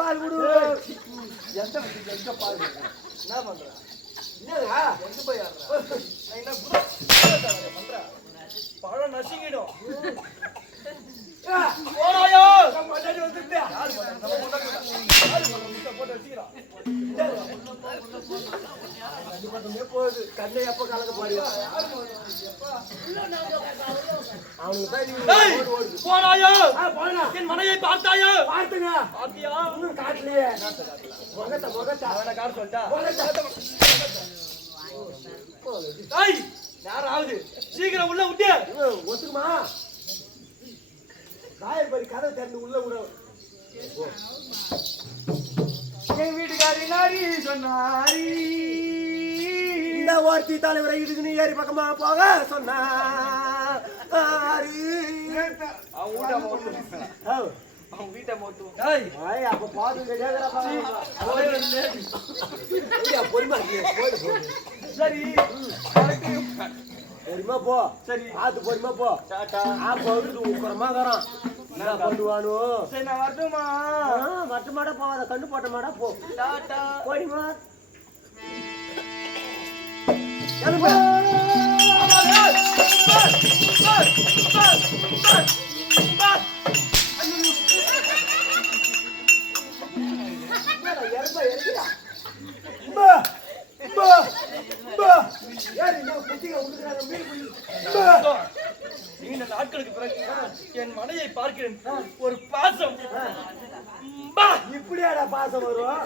பால் குடு. எந்த எங்க பால் என்ன பண்ற? என்னடா எங்க போய் ஆடுற? நான் என்ன பண்ற? பழம் நசுங்கிடும். போறாயோ முன்னாடி வந்துட்டே யாரு பண்ற? நம்ம முன்னாடி யாரு பண்ற? முட்டை போட்டு வச்சிரா. கண்டிப்பா போகுது. கண்ணை எப்ப கலக்க பாடியா? அவனுக்கு தான் ஓடு. போறாயோ? போனா. என் மனையை பார்த்தாயோ? பார்த்துங்க. பாத்தியா? இன்னும் காட்டலையே. முகத்தை அவனை காட்ட சொல்லிட்டா? டேய் யாராவது சீக்கிரம் உள்ள விட்டு ஒத்துக்குமா? காயப்படி கதை திறந்து உள்ள விட. என் வீட்டுக்காரி நாரி சொன்னாரி இந்த ஓர்த்தி தலைவரை இதுக்கு நீ ஏறி பக்கமா போக சொன்னாரு. அவன் வீட்டை மோட்டு அப்ப பாத்து பொறுமா சரி பொறுமா போ. சரி ஆத்து பொறுமா போ. உக்கரமா தரான் என்ன பண்ணுவானோ. சரி நான் வரட்டுமா? மட்ட மாடா போவாத கண்ணு போட்ட மாடா போ. டாடா போடிமா. நீண்ட நாட்களுக்கு பிறகு என் மனையை பார்க்கிறேன். ஒரு பாசம் இப்படியாடா பாசம் வரும்.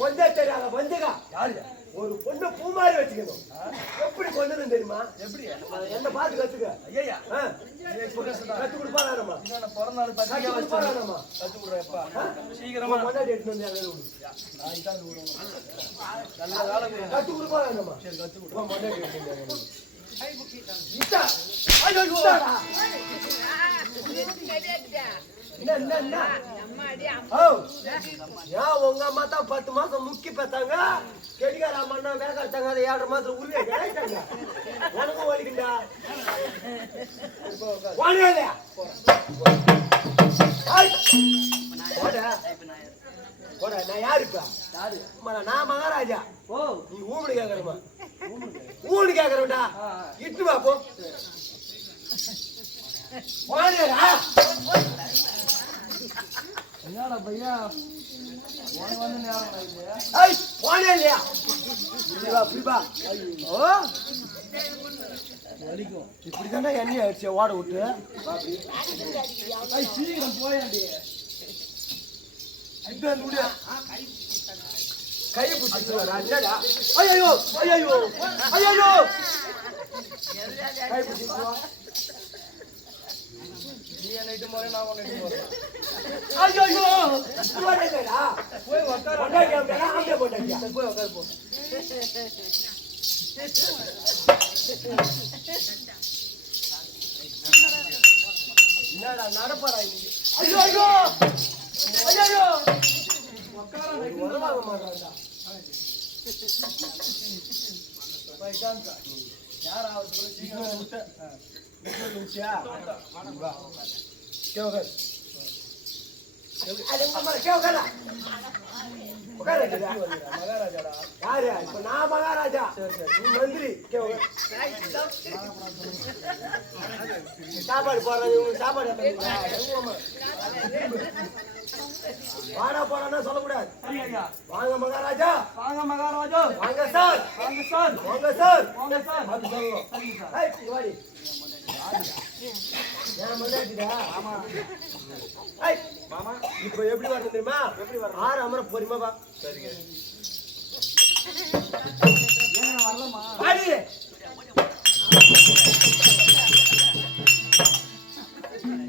கொஞ்சம் தெரியாத வஞ்சுகா யாரு? ஒரு பொண்ணு பூ மாதிரி வச்சுக்கணும். எப்படி கொண்டதுன்னு தெரியுமா? எப்படி என்ன பார்த்து கத்துக்க. ஐயா கத்து கொடுப்பா வேணாமா? பிறந்த நாள் பத்திரிக்கை வச்சு வேணாமா? கத்து கொடுறப்பா சீக்கிரமா கொண்டாடி எடுத்து வந்து நல்ல காலம் கத்து கொடுப்பா வேணாமா? சரி கத்து கொடுப்பா. கொண்டாடி எடுத்து உங்க அம்மா தான் 10 மாசம் முக்கி பார்த்தாங்க. கெடிகார அம்மா வேக வச்சாங்க. அதை 7.5 மாசத்துல உருவே கிடைச்சாங்க. உனக்கும் வலிக்குண்டா நான் யாருப்பா? நான் மகாராஜா. ஓ நீ ஊமனு கேக்குறமா? ஊமனு கேக்குறா இட்டு வா போ. என்னடா பையா வந்து நேரம் போனே இல்லையா? வலிக்கும். இப்படிதானே எண்ணெய் ஆயிடுச்சு ஓட விட்டு. சீக்கிரம் போயாண்டி கை பிடிச்சிட்டு வரா. ஐயோ ஐயோ ஐயோ கை பிடிச்சிட்டு வா. நீ என்னைட்டு முறை நான் ஒன்று ஐயோ போய் உட்கார போய் உட்காரு போ. என்னடா நடப்பாரா? ஐயோ ஐயோ ஐயோ உதவாக மாட்டான்டா. யாராவது சீக்கிரம் விட்டு மகாராஜாடா. யாரு இப்ப நான் மகாராஜா? மந்திரி. சாப்பாடு போடுறது சாப்பாடு வாடா போடான்னு சொல்லக்கூடாது. வாங்க மகாராஜா. வாங்க மகாராஜா. வாங்க சார். வாங்க சார். வாங்க சார். வாங்க சார். அப்படி சொல்லணும். வாடி ஏன் மகாராஜா? ஆமா மாமா. இப்ப எப்படி வரணும் தெரியுமா? எப்படி வர? 6 அமர பொறுமை வா. சரிங்க. ஏங்க வரலமா? வாடி.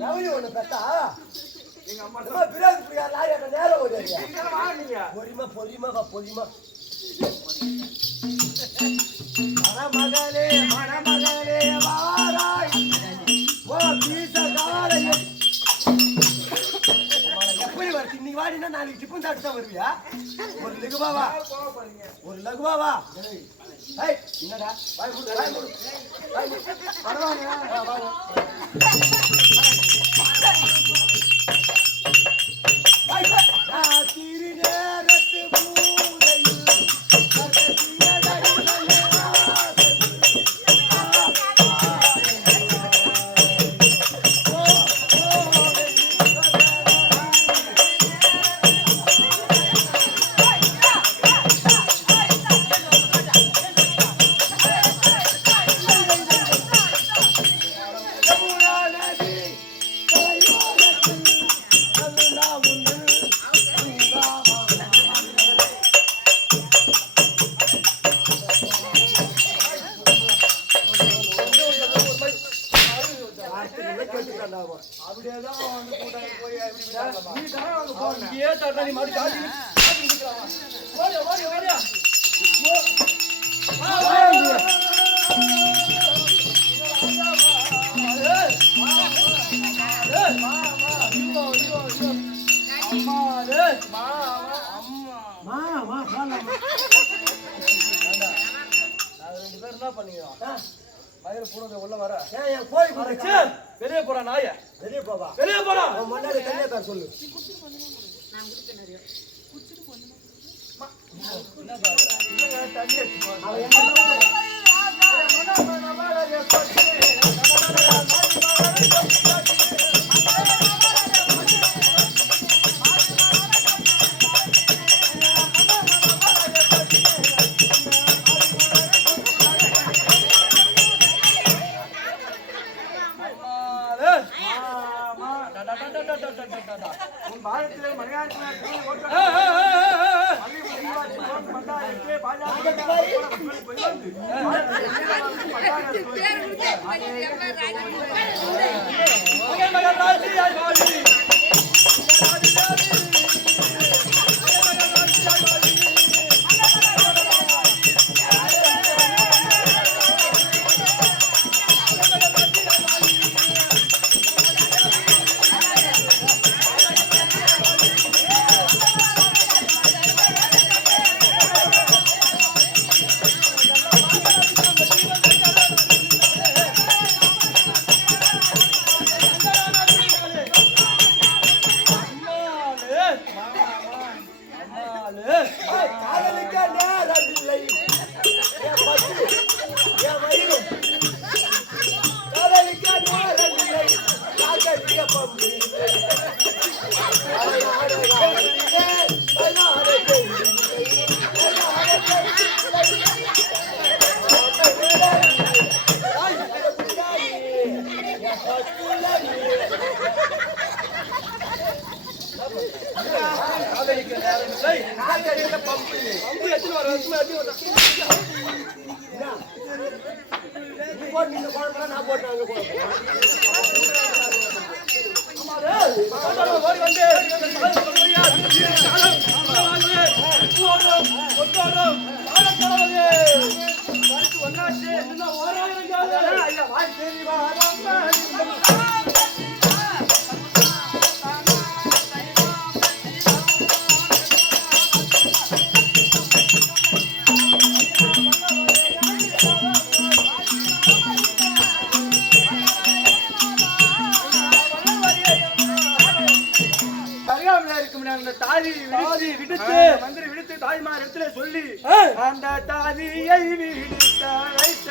எவனி ஒண்ணு பெத்தா? எங்க அம்மா பிராது புரியா லாரியாட்ட நேரம் ஓடுறியா? நீங்க வாங்க. பொறுமை பொறுமை வா பொறுமை. மணமகளே வாராய் ஓ பீசகாரே. எப்படி வருது இன்னைக்கு வாடினா நாளைக்கு டிஃபன் சாப்பிட்டு தான் வருவியா? ஒரு லகுவாவா? ஒரு லகுவாவா? ஏய் என்னடா வாய் மூடு வாய் மூடு வாய் மூடு. வரவாங்க வாங்க. இங்கேயே தட்டா நீ மாடி காட்டி ஓடியா ஓடியா ஓடியா என்ன பண்ணிக்கிறோம் வயிறு பூரத்தை உள்ள வர போய் வெளியே போறா நாய வெளியே போவா வெளியே போறா முன்னாடி தனியா தான் சொல்லு மந்திரி விடுத்து தாய்மார் இடத்துல சொல்லி அந்த தாதியை விடுத்த வைத்த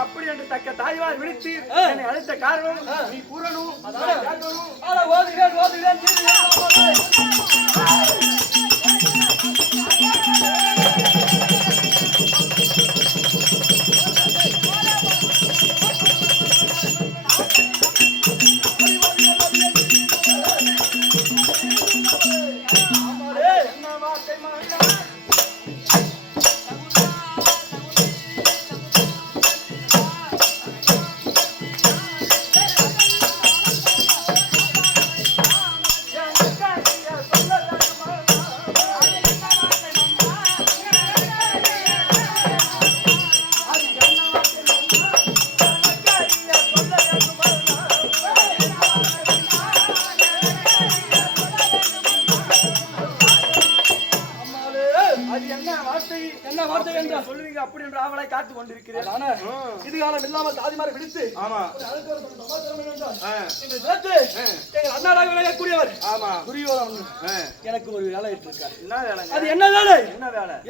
அப்படி என்று தக்க தாய்வார் விடுத்து என்னை அழைத்த காரணம் நீ கூறணும் ஓதுகிறேன் என்ன வார்த்தை என்று சொல்லுவீங்க அப்படி என்று ஆவலை காத்து கொண்டிருக்கிறேன். இதுகாலம் இல்லாமல் தாதிமாரை விடுத்து எங்கள் அண்ணாராக விளையக்கூடியவர் எனக்கு ஒரு வேலை இருக்கார். அது என்ன வேலை?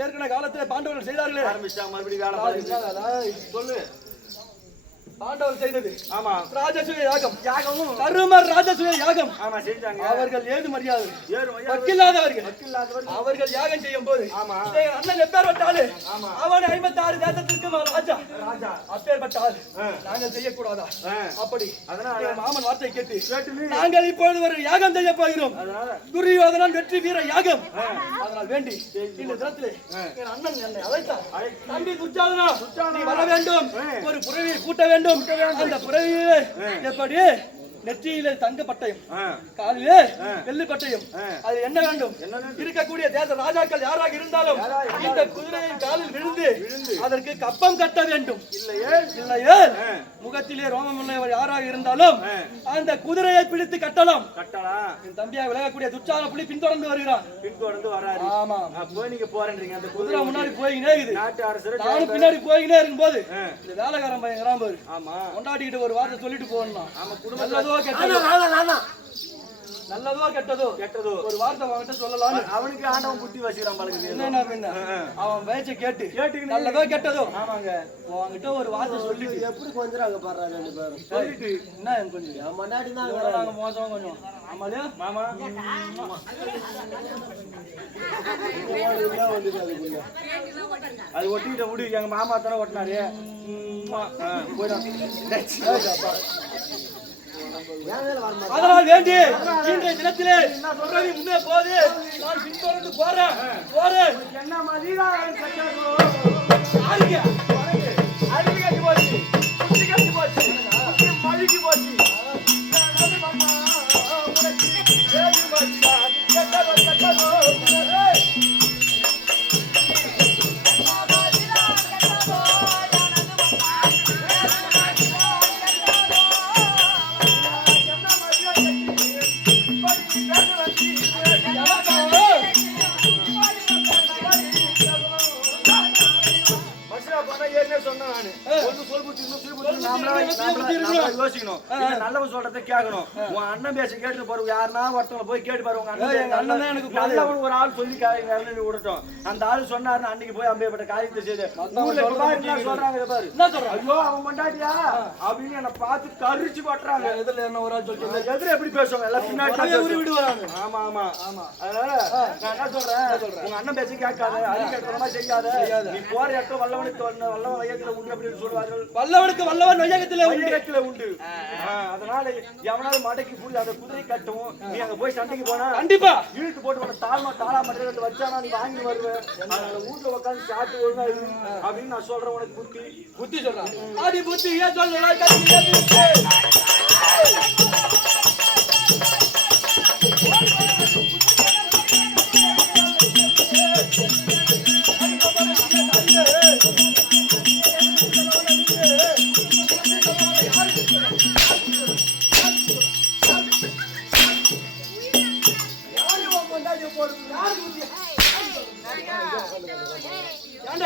ஏற்கனவே காலத்தில் பாண்டவர்கள் செய்தார்களே மறுபடியும் சொல்லு. பாண்டவர் செய்தது ராஜசூய யாகம். கருமர் ராஜசூய யாகம் அவர்கள் ஏது மரியாதை வக்கில்லாதவர்கள் அவர்கள் யாகம் செய்யும் போது அண்ணன் எப்பேற்பட்டாலு அவன் 56 தேசத்திற்கு ராஜா அப்பேற்பட்டால் நாங்கள் செய்யக்கூடாதா? அப்படி அதனால மாமன் வார்த்தை கேட்டு நாங்கள் இப்பொழுது ஒரு யாகம் செய்ய போகிறோம். துரியோதனன் வெற்றி வீர யாகம். அதனால் வேண்டி இந்த தினத்திலே என் அண்ணன் என்னை அழைத்தார். தம்பி துச்சாதனா நீ வர வேண்டும், ஒரு புறவியை கூட்ட வேண்டும். அந்த புறவியே எப்படி நெற்றியிலே தங்க பட்டயம், காலிலே வெள்ளி பட்டயம். அது என்ன வேண்டும்? இருக்கக்கூடிய தேச ராஜாக்கள் யாராக இருந்தாலும் இந்த குதிரையின் காலில் விழுந்து அதற்கு கப்பம் கட்ட வேண்டும். இல்லையே முகத்திலே ரோமம் உள்ளவர் யாராக இருந்தாலும் அந்த குதிரையை பிடித்து கட்டலாம். என் தம்பியாக விலகக்கூடிய துச்சான புலி பின்தொடர்ந்து வருகிறான். ஆமா, நீங்க போறீங்க. அந்த குதிரை முன்னாடி போயினே இருக்குது, நானும் பின்னாடி போயினே இருக்கும் போது இந்த வேலைக்காரன் பையன் கிராம கொண்டாடிக்கிட்டு ஒரு வார்த்தை சொல்லிட்டு போகணும். நல்லதோ கெட்டதோ ஒரு வார்த்தை அவன்கிட்ட சொல்லலாம். அவனுக்கு ஆண்டவன் புத்தி வச்சுக்கிறான் பழகுது. என்ன பின்ன அவன் பேச்சை கேட்டு நல்லதோ கெட்டதோ அவன்கிட்ட ஒரு வார்த்தை சொல்லிட்டு எப்படி கொஞ்சம் பாடுறாங்க சொல்லிட்டு என்ன கொஞ்சம் முன்னாடி தான் நாங்க மோசம் கொஞ்சம். ஆமாலையா மாமா அது ஒட்டிக்கிட்ட விடு. எங்க மாமா தானே ஒட்டினாரு. அதனால் வேண்டி இன்றைய தினத்திலே முன்னே போது நான் பின்தொடர்ந்து போறேன். என்ன மாதிரி அருகி போச்சு, குச்சி கட்டி போச்சு, மழுகி போச்சு. நல்லவன் சொல்றதை கேட்கணும். உன் அண்ணன் பேச கேட்டு பாரு. யாருன்னா ஒருத்தவங்க போய் கேட்டு பாரு. உங்க அண்ணன் எனக்கு நல்லவன் ஒரு ஆள் சொல்லி விடட்டும். அந்த ஆளு சொன்னாரு அன்னைக்கு போய் அம்பேப்பட்ட காரியத்தை செய்து சொல்றாங்க பாரு. என்ன சொல்றாங்க? ஐயோ அவன் மண்டாட்டியா அப்படின்னு என்ன பார்த்து கரிச்சு பட்டுறாங்க. எதிரில என்ன ஒரு ஆள் சொல்லி எதிர எப்படி பேசுவாங்க எல்லாம் பின்னாடி விடுவாங்க. ஆமா ஆமா ஆமா. அதனால நான் என்ன சொல்றேன், உங்க அண்ணன் பேசி கேட்காத, அது கேட்கறமா செய்யாத. நீ போற இடத்துல வல்லவனுக்கு வல்லவன் வையத்துல உண்டு அப்படின்னு சொல்லுவார்கள். வல்லவனுக்கு வல்லவன் வையத்துல உண்டு. அதனால எவனாவது மடக்கி புடி அந்த குதிரை கட்டும். நீ அங்க போய் சண்டைக்கு போனா கண்டிப்பா இழுத்து போட்டு தாளா மட்டும் வச்சானா நீ வாங்கி வருவேன். அதனால வீட்டுல உட்காந்து சாப்பிட்டு ஒழுங்கா அப்படின்னு நான் சொல்றேன். உனக்கு புத்தி சொல்றேன். ஆதி புத்தி ஏன் சொல்றேன்?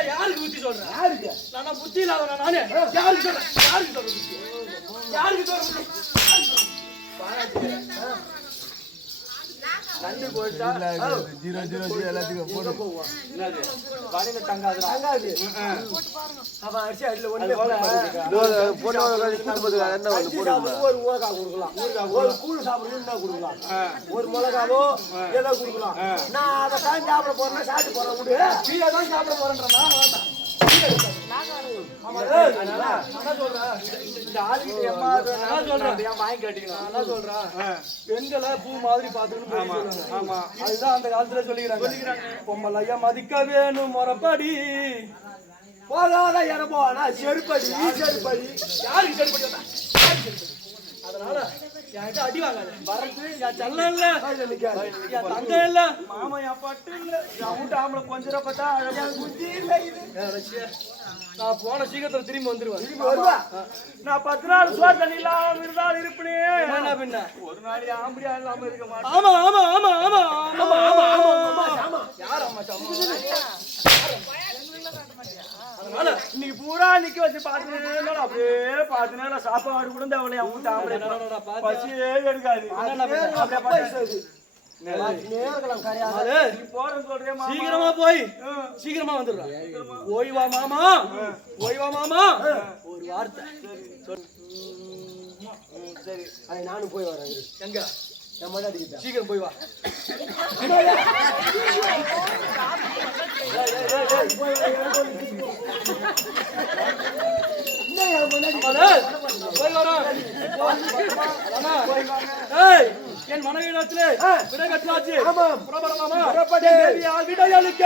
யாருக்கு புத்தி சொல்றேன்? யாருக்கு? நான் புத்தி இல்லாத நானே யாருக்கு சொல்றேன்? யாருக்கு சொல்றேன்? நண்டு போயிட்டா 000 எல்லாத்துக்கும் போடு. என்னது பாருங்க தங்காது அவ அரிசி அதுல ஒண்ணே போடு என்ன வந்து போடுங்க. ஒரு ஊறுகாய் கொடுக்கலாம், ஒரு கூழ் சாப்பிடுறது என்ன கொடுக்கலாம், ஒரு மிளகாவோ ஏதோ கொடுக்கலாம். நான் அத தான் சாப்பிட போறேன்னா சாப்பிட்டு போறேன். விடு, நீ அதான் சாப்பிட போறேன்றா வேண்டாம். பெண்களை பூ மாதிரி பாத்துக்கணும். அதுதான் அந்த காலத்துல சொல்லிக்கிறாங்க. பொம்மல ஐயா மதிக்க வேணும் முறப்படி போகாத இடமோ செருப்படி செருப்படி. யாருக்கு செருப்படி? அதனால என்கிட்ட அடி வாங்காத. வரது என் செல்லம் இல்ல, என் தங்க இல்ல, மாமா என் பட்டு இல்ல, என் வீட்டு ஆம்பளை கொஞ்சம் பார்த்தா என் புத்தி இல்ல. நான் போன சீக்கிரத்துல திரும்பி வந்துருவேன். நான் 10 நாள் சோறு தண்ணி இல்லாம இருந்தாலும் இருப்பேன். பின்ன ஒரு நாள் ஆம்படியா இல்லாம இருக்க மாட்டேன். ஆமா ஆமா ஆமா ஆமா ஆமா ஆமா ஆமா. யார் அம்மா இன்னைக்கு பூரா நிக்க வச்சு பாத்துனே அப்படியே பாத்துனே சாப்பாடு கூட தேவையில்லை அவங்க ஆம்பளை பசியே எடுக்காது சீக்கிரமா போய் சீக்கிரமா வந்துடுறா. ஓய்வா மாமா, ஓய்வா மாமா, ஒரு வார்த்தை சரி நானும் போய் வரேன். எங்க நம்ம சீக்கிரம் போய் வா. போய் வரோம். என் மனைவிடத்திலே விடை கட்டாச்சு. பிரபலமாமா விடையளிக்க